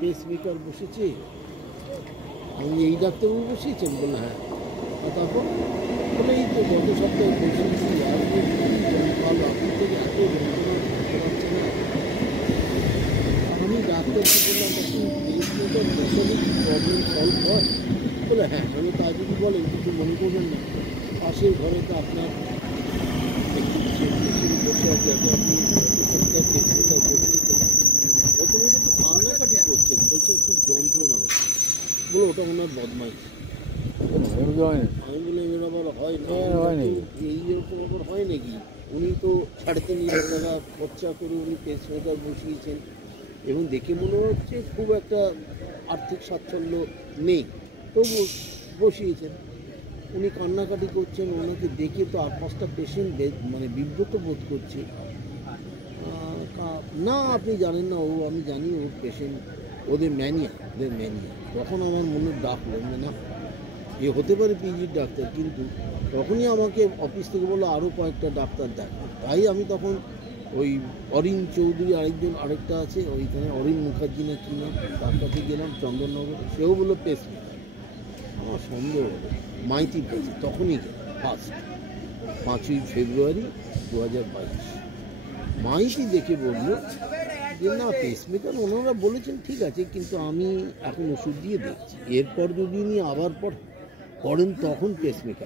Pacemaker বসেছে, আমি এই ডাক্তারবাবু বসিয়েছেন? বললো হ্যাঁ। তারপর বলে এই তো গত সপ্তাহে বসিয়েছি, আর ভালো আপনি থেকে এত যন্ত্রণা করতে পারছে না। আমি ডাক্তারকে বললাম দেখুন পেসমেকার বসালে কি প্রবলেম সলভ হয়? বলে হ্যাঁ। আমি তাই যদি বলেন কিছু মনে করবেন না, পাশের ঘরে তো আপনার যাতে আপনি এখানকার পেসমেকার বসিয়েছেন, প্রথমে কিন্তু কান্নাকাটি করছেন, বলছেন খুব যন্ত্রণা হচ্ছে। বলে ওটা ওনার বদমাইশ। আমি বললাম এর আবার হয় না, এইরকম আবার হয় নাকি? উনি তো 3.5 লাখ টাকা খরচা করে উনি পেসমেকার বসিয়েছেন এবং দেখে মনে হচ্ছে খুব একটা আর্থিক স্বাচ্ছন্দ্য নেই, তবু বসিয়েছেন। উনি কান্নাকাটি করছেন, ওনাকে দেখে তো 8-5টা পেশেন্ট মানে বিব্রত বোধ করছে। না আপনি জানেন না, ও আমি জানি ওর পেশেন্ট, ওদের ম্যানিয়া। তখন আমার মনে ডাকলো না এ হতে পারে পিজির ডাক্তার, কিন্তু তখনই আমাকে অফিস থেকে বললো আরও কয়েকটা ডাক্তার দেখো। তাই আমি তখন ওই অরিন চৌধুরী আরেকটা আছে ওইখানে, অরিন মুখার্জি না কি না, তার কাছে গেলাম চন্দননগরে, সেও বললো পেসমেকার। আমার সন্দেহ হলো মাইতির কাছে, তখনই গেল ফার্স্ট 5ই ফেব্রুয়ারি 2022। মাইতি দেখে বলল যে না পেসমেকার ওনারা বলেছেন ঠিক আছে, কিন্তু আমি এখন ওষুধ দিয়ে দেখছি, এরপর যদি উনি আবার পড়েন তখন পেসমেকার।